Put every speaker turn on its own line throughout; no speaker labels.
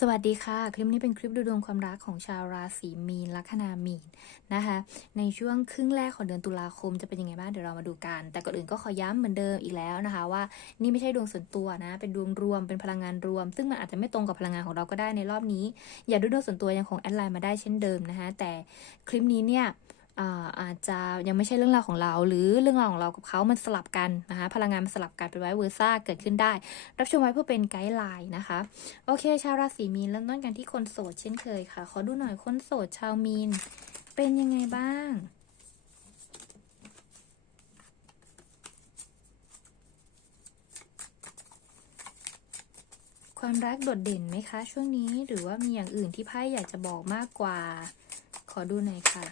สวัสดีค่ะ คลิปนี้เป็นคลิปดูดวงความรักของชาวราศีมีนลัคนามีนนะคะ ในช่วงครึ่งแรกของเดือนตุลาคมจะเป็นยังไงบ้างเดี๋ยวเรามาดูกัน แต่ก่อนอื่นก็ขอย้ำเหมือนเดิมอีกแล้วนะคะ ว่านี่ไม่ใช่ดวงส่วนตัวนะ เป็นดวงรวมเป็นพลังงานรวม ซึ่งมันอาจจะไม่ตรงกับพลังงานของเราก็ได้ในรอบนี้ อย่าดูดวงส่วนตัวยังคงแอดไลน์มาได้เช่นเดิมนะคะแต่คลิปนี้เนี่ย อาอาจจะยังไม่ใช่เรื่องราวของเรา หรือเรื่องราวของเรากับเขามันสลับกันนะคะพลังงานมันสลับกันเป็นไว้เวอร์ซ่าเกิดขึ้นได้ รับชมไว้เพื่อเป็นไกด์ไลน์นะคะ โอเค ชาวราศีมีนเริ่มต้นกันที่คนโสดเช่นเคยค่ะ ขอดูหน่อยคนโสดชาวมีน เป็นยังไงบ้างความรักโดดเด่นไหมคะ ช่วงนี้หรือว่ามีอย่างอื่นที่ไพ่อยากจะบอกมากกว่า ขอดูหน่อยค่ะ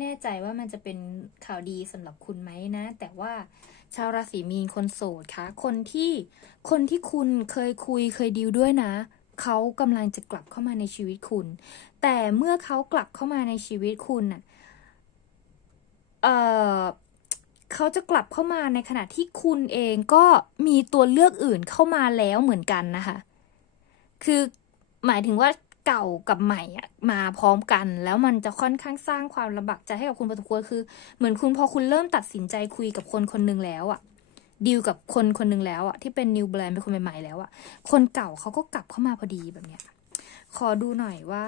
แน่ใจว่ามันจะเป็นข่าวดีสำหรับคุณไหมนะ แต่ว่าชาวราศีมีนคนโสดคะคนที่คนที่คุณเคยคุยเคยดีลด้วยนะเขากำลังจะกลับเข้ามาในชีวิตคุณ แต่เมื่อเขากลับเข้ามาในชีวิตคุณน่ะเอ่อเขาจะกลับเข้ามาในขณะที่คุณเองก็มีตัวเลือกอื่นเข้ามาแล้วเหมือนกันนะคะ คือหมายถึงว่า เก่ากับใหม่อะมาพร้อมกัน แล้วมันจะค่อนข้างสร้างความลำบากใจให้กับคุณพอสมควรคือ เหมือนคุณพอคุณเริ่มตัดสินใจคุยกับคนคนหนึ่งแล้วอะดีลกับคนคนหนึ่งแล้วอะที่เป็นนิวแบรนด์เป็นคนใหม่ๆแล้วอะคนเก่าเขาก็กลับเข้ามาพอดีแบบเนี้ย ขอดูหน่อยว่า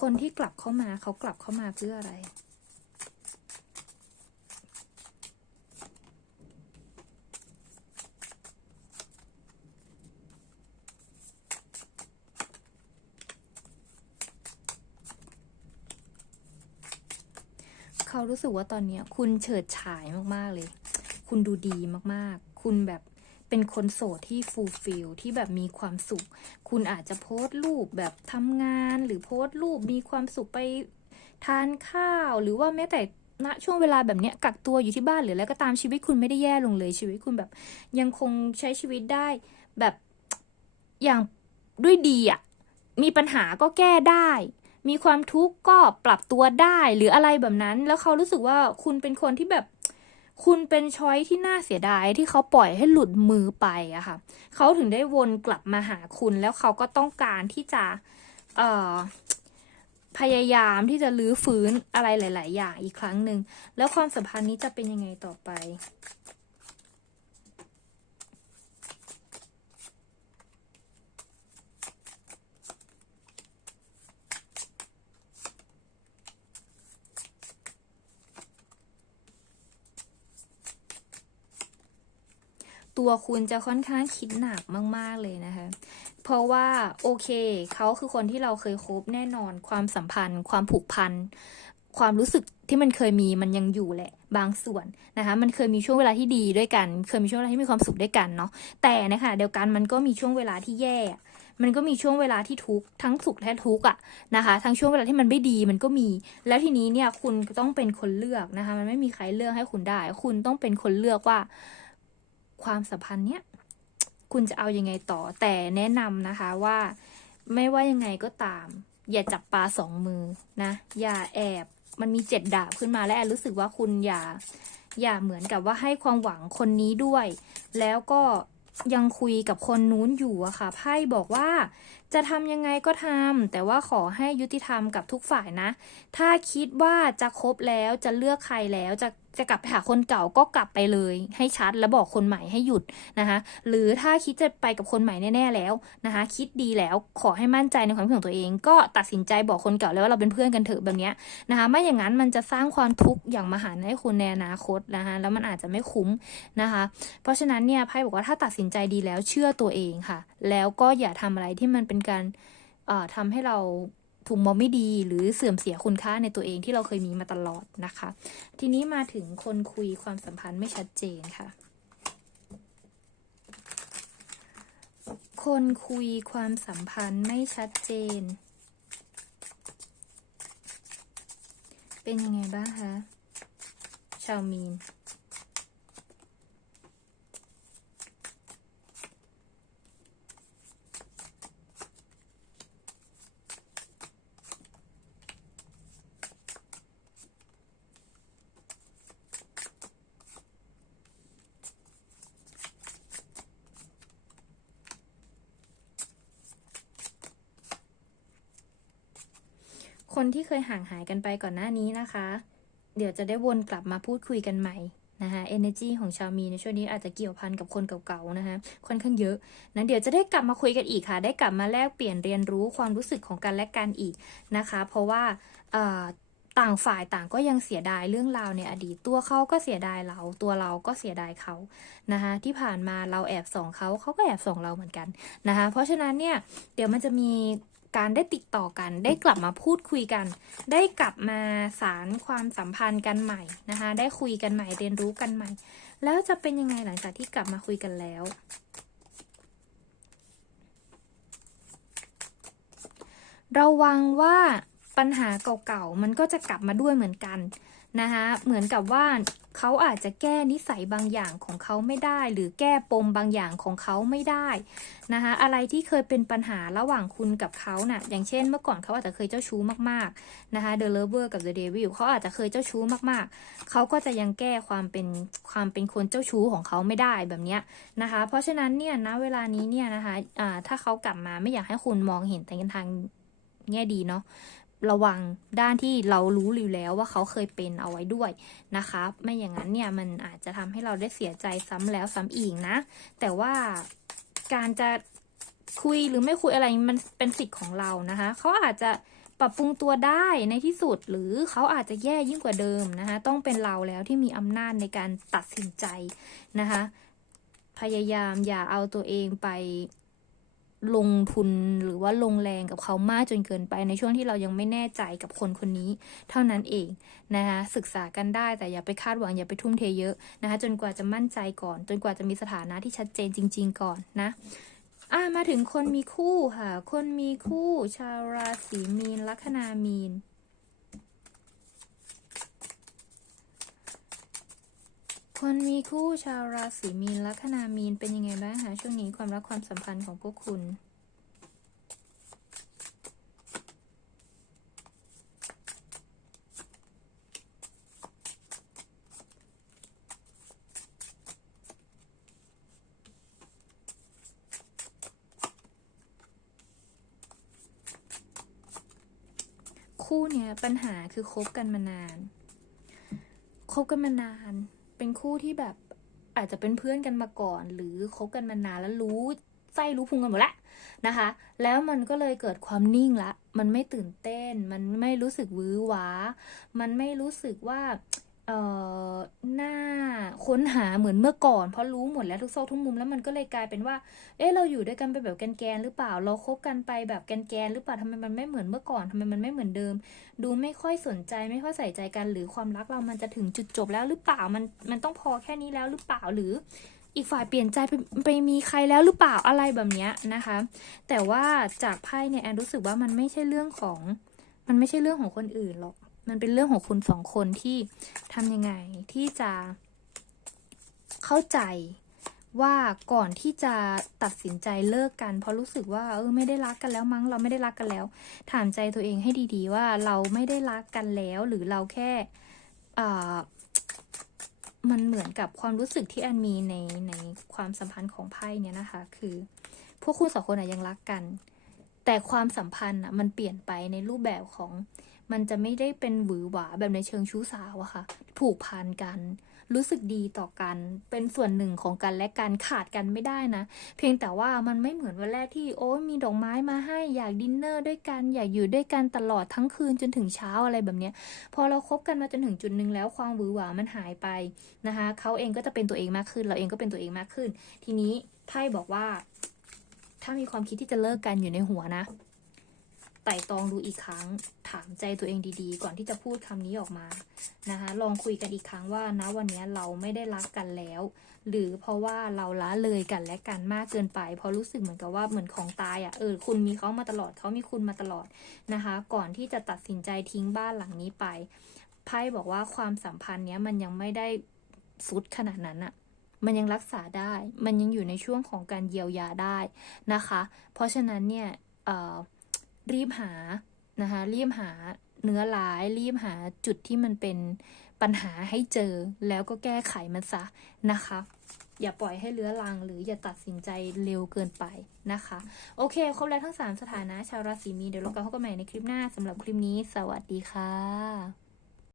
คนที่กลับเข้ามาเขากลับเข้ามาเพื่ออะไร เขารู้สึกว่าตอนเนี้ย คุณเฉิดฉายมากๆเลย คุณดูดีมากๆ คุณแบบเป็นคนโสดที่ฟูลฟิลที่แบบมีความสุข คุณอาจจะโพสต์รูปแบบทำงานหรือโพสต์รูปมีความสุขไปทานข้าว หรือว่าแม้แต่ณช่วงเวลาแบบเนี้ยกักตัวอยู่ที่บ้านหรืออะไรก็ตามชีวิตคุณไม่ได้แย่ลงเลยชีวิตคุณแบบ ยังคงใช้ชีวิตได้แบบอย่างด้วยดีอะมีปัญหาก็แก้ได้ มีความทุกข์ก็ปรับตัวได้หรืออะไรแบบนั้น แล้วเขารู้สึกว่าคุณเป็นคนที่แบบคุณเป็นช้อยที่น่าเสียดายที่เขาปล่อยให้หลุดมือไปอะค่ะเขาถึงได้วนกลับมาหาคุณแล้วเขาก็ต้องการที่จะเอ่อพยายามที่จะลื้อฟื้นอะไรหลาย ๆ อย่างอีกครั้งหนึ่งแล้วความสัมพันธ์นี้จะเป็นยังไงต่อไป ตัวคุณจะค่อนข้างคิดหนักมาก ๆ เลยนะคะ เพราะว่าโอเค เขาคือคนที่เราเคยคบแน่นอนความสัมพันธ์ ความผูกพันความรู้สึกที่มันเคยมีมันยังอยู่แหละ บางส่วนนะคะ มันเคยมีช่วงเวลาที่ดีด้วยกัน เคยมีช่วงเวลาที่มีความสุขด้วยกันเนาะแต่นขณะเดียวกันมันก็มีช่วงเวลาที่แย่ มันก็มีช่วงเวลาที่ทุกข์ทั้งสุขและทุกข์อะนะคะ ทั้งช่วงเวลาที่มันไม่ดีมันก็มี แล้วทีนี้เนี่ยคุณต้องเป็นคนเลือกนะคะ มันไม่มีใครเลือกให้คุณได้ คุณต้องเป็นคนเลือกว่า ความสัมพันธ์เนี้ยคุณจะเอายังไงต่อแต่แนะนำนะคะว่าไม่ว่ายังไงก็ตาม อย่าจับปลาสองมือนะ อย่าแอบมันมีเจ็ดดาบขึ้นมาและแอนรู้สึกว่าคุณอย่าอย่าเหมือนกับว่าให้ความหวังคนนี้ด้วย แล้วก็ยังคุยกับคนนู้นอยู่อะค่ะไพ่บอกว่า จะทำยังไงก็ทำแต่ว่าขอให้ยุติธรรมกับทุกฝ่ายนะ ถ้าคิดว่าจะคบแล้วจะเลือกใครแล้วจะ จะกลับไปหาคนเก่าก็กลับไปเลยให้ชัดแล้วบอกคนใหม่ให้หยุดนะคะหรือถ้าคิดจะไปกับคนใหม่แน่ๆแล้วนะคะคิดดีแล้วขอให้มั่นใจในความคิดของตัวเอง ก็ตัดสินใจบอกคนเก่าแล้วว่าเราเป็นเพื่อนกันเถอะแบบนี้นะคะไม่อย่างนั้นมันจะสร้างความทุกข์อย่างมหันต์ให้คุณในอนาคตนะคะแล้วมันอาจจะไม่คุ้มนะคะ เพราะฉะนั้นเนี่ยไพ่บอกว่าถ้าตัดสินใจดีแล้วเชื่อตัวเองค่ะ แล้วก็อย่าทำอะไรที่มันเป็นการเอ่อทำให้เรา ถูกมองไม่ดีหรือเสื่อมเสียคุณค่าในตัวเองที่เราเคยมีมาตลอดนะคะ ทีนี้มาถึงคนคุยความสัมพันธ์ไม่ชัดเจนค่ะ คนคุยความสัมพันธ์ไม่ชัดเจน เป็นยังไงบ้างคะ ชาวมีน คนที่เคยห่างหายกันไปก่อนหน้านี้นะคะ เดี๋ยวจะได้วนกลับมาพูดคุยกันใหม่นะคะ energy ของชาวมีในช่วงนี้อาจจะเกี่ยวพันกับคนเก่าๆนะคะค่อนข้างเยอะนะเดี๋ยวจะได้กลับมาคุยกันอีกค่ะ ได้กลับมาแลกเปลี่ยนเรียนรู้ความรู้สึกของกันและกันอีกนะคะ เพราะว่าต่างฝ่ายต่างก็ยังเสียดายเรื่องราวในอดีตตัวเขาก็เสียดายเรา ตัวเราก็เสียดายเขานะคะที่ผ่านมาเราแอบส่องเขาเขาก็แอบส่องเราเหมือนกันนะคะเพราะฉะนั้นเนี่ยเดี๋ยวมันจะมี การได้ติดต่อกัน ได้กลับมาพูดคุยกัน ได้กลับมาสารความสัมพันธ์กันใหม่นะคะ ได้คุยกันใหม่เรียนรู้กันใหม่ แล้วจะเป็นยังไงหลังจากที่กลับมาคุยกันแล้ว ระวังว่าปัญหาเก่าๆ มันก็จะกลับมาด้วยเหมือนกันนะคะ เหมือนกับว่า เขาอาจจะแก้นิสัยบางอย่างของเขาไม่ได้ หรือแก้ปมบางอย่างของเขาไม่ได้นะคะอะไรที่เคยเป็นปัญหาระหว่างคุณกับเขานะ่ะอย่างเช่นเมื่อก่อนเขาอาจจะเคยเจ้าชู้มากๆนะคะ The Lover กับ The Devil เขาอาจจะเคยเจ้าชู้มากๆ เขาก็จะยังแก้ความเป็นความเป็นคนเจ้าชู้ของเขาไม่ได้แบบเนี้ยนะคะ เพราะฉะนั้นเนี่ยนะเวลานี้เนี่ยนะคะอ่าถ้าเขากลับมาไม่อยากให้คุณมองเห็นแต่ทางแง่ดีเนาะ ระวังด้านที่เรารู้อยู่แล้วว่าเขาเคยเป็นเอาไว้ด้วยนะคะ ไม่อย่างนั้นเนี่ยมันอาจจะทำให้เราได้เสียใจซ้ำแล้วซ้ำอีกนะ แต่ว่าการจะคุยหรือไม่คุยอะไรมันเป็นสิทธิ์ของเรานะคะ เขาอาจจะปรับปรุงตัวได้ในที่สุดหรือเขาอาจจะแย่ยิ่งกว่าเดิมนะคะต้องเป็นเราแล้วที่มีอำนาจในการตัดสินใจนะคะ พยายามอย่าเอาตัวเองไป ลงทุนหรือว่าลงแรงกับเขามากจนเกินไป ในช่วงที่เรายังไม่แน่ใจกับคนคนนี้ เท่านั้นเองนะคะศึกษากันได้แต่อย่าไปคาดหวังอย่าไปทุ่มเทเยอะนะคะจนกว่าจะมั่นใจก่อน จนกว่าจะมีสถานะที่ชัดเจนจริง ๆ ก่อนนะอ่ามาถึงคนมีคู่ค่ะ คนมีคู่ ชาวราศีมีนลัคนามีน คนมีคู่ชาวราศีมีนลัคนามีนเป็นยังไงบ้างคะช่วงนี้ความรักความสัมพันธ์ของพวกคุณ คู่เนี้ยปัญหาคือคบกันมานานคบกันมานาน เป็นคู่ที่แบบอาจจะเป็นเพื่อนกันมาก่อน หรือคบกันมานานแล้วรู้ไส้รู้พุงกันหมดละนะคะ แล้วมันก็เลยเกิดความนิ่งละ มันไม่ตื่นเต้น มันไม่รู้สึกวื้อหวา มันไม่รู้สึกว่า เอ่อหน้าค้นหาเหมือนเมื่อก่อน เพราะรู้หมดแล้วทุกซอกทุกมุมแล้วมันก็เลยกลายเป็นว่า เอ๊ะเราอยู่ด้วยกันไปแบบแกนๆหรือเปล่า เราคบกันไปแบบแกนๆหรือเปล่าทำไมมันไม่เหมือนเมื่อก่อนทำไมมันไม่เหมือนเดิม ดูไม่ค่อยสนใจไม่ค่อยใส่ใจกัน หรือความรักเรามันจะถึงจุดจบแล้วหรือเปล่ามันมันต้องพอแค่นี้แล้วหรือเปล่าหรืออีกฝ่ายเปลี่ยนใจไปไปมีใครแล้วหรือเปล่าอะไรแบบเนี้ยนะคะ แต่ว่าจากไพ่เนี่ยแอนรู้สึกว่ามันไม่ใช่เรื่องของ มันไม่ใช่เรื่องของคนอื่นหรอก มันเป็นเรื่องของคุณสองคนที่ทำยังไงที่จะ เข้าใจว่าก่อนที่จะตัดสินใจเลิกกัน เพราะรู้สึกว่าเออไม่ได้รักกันแล้วมั้งเราไม่ได้รักกันแล้ว ถามใจตัวเองให้ดีๆ ว่าเราไม่ได้รักกันแล้ว หรือเราแค่อ่มันเหมือนกับความรู้สึกที่แอนมีในในความสัมพันธ์ของไพ่เนี่ยนะคะ คือ พวกคุณสองคนอะยังรักกัน แต่ความสัมพันธ์อะมันเปลี่ยนไปในรูปแบบของ มันจะไม่ได้เป็นหวือหวาแบบในเชิงชู้สาวอะค่ะ ผูกพันกัน รู้สึกดีต่อกัน เป็นส่วนหนึ่งของกันและกันขาดกันไม่ได้นะ เพียงแต่ว่ามันไม่เหมือนวันแรกที่โอ้ยมีดอกไม้มาให้อยากดินเนอร์ด้วยกัน อยากอยู่ด้วยกันตลอดทั้งคืนจนถึงเช้าอะไรแบบเนี้ย พอเราคบกันมาจนถึงจุดหนึ่งแล้วความหวือหวามันหายไปนะคะเขาเองก็จะเป็นตัวเองมากขึ้น เราเองก็เป็นตัวเองมากขึ้น ทีนี้ไพ่บอกว่า ถ้ามีความคิดที่จะเลิกกันอยู่ในหัวนะ ไต่ตรองดูอีกครั้ง ถามใจตัวเองดีๆ ก่อนที่จะพูดคำนี้ออกมานะคะ ลองคุยกันอีกครั้งว่านะวันนี้เราไม่ได้รักกันแล้ว หรือเพราะว่าเราละเลยกันและกันมากเกินไป เพราะรู้สึกเหมือนกับว่าเหมือนของตายอะ่ะเออคุณมีเขามาตลอดเขามีคุณมาตลอดนะคะ ก่อนที่จะตัดสินใจทิ้งบ้านหลังนี้ไปไพ่บอกว่าความสัมพันธ์เนี้ยมันยังไม่ได้ฟุดขนาดนั้นอะมันยังรักษาได้ มันยังอยู่ในช่วงของการเยียวยาได้นะคะ เพราะฉะนั้นเนี่ยเอ่อ รีบหานะคะรีบหาเนื้อร้ายรีบหาจุดที่มันเป็นปัญหาให้เจอแล้วก็แก้ไขมันซะนะคะ อย่าปล่อยให้เลื้อรัง หรืออย่าตัดสินใจเร็วเกินไปนะคะ โอเค ครบแล้วทั้ง 3 สถานะชาวราศีมีเดี๋ยวเรากลับพบกันใหม่ในคลิปหน้าสำหรับคลิปนี้ สวัสดีค่ะ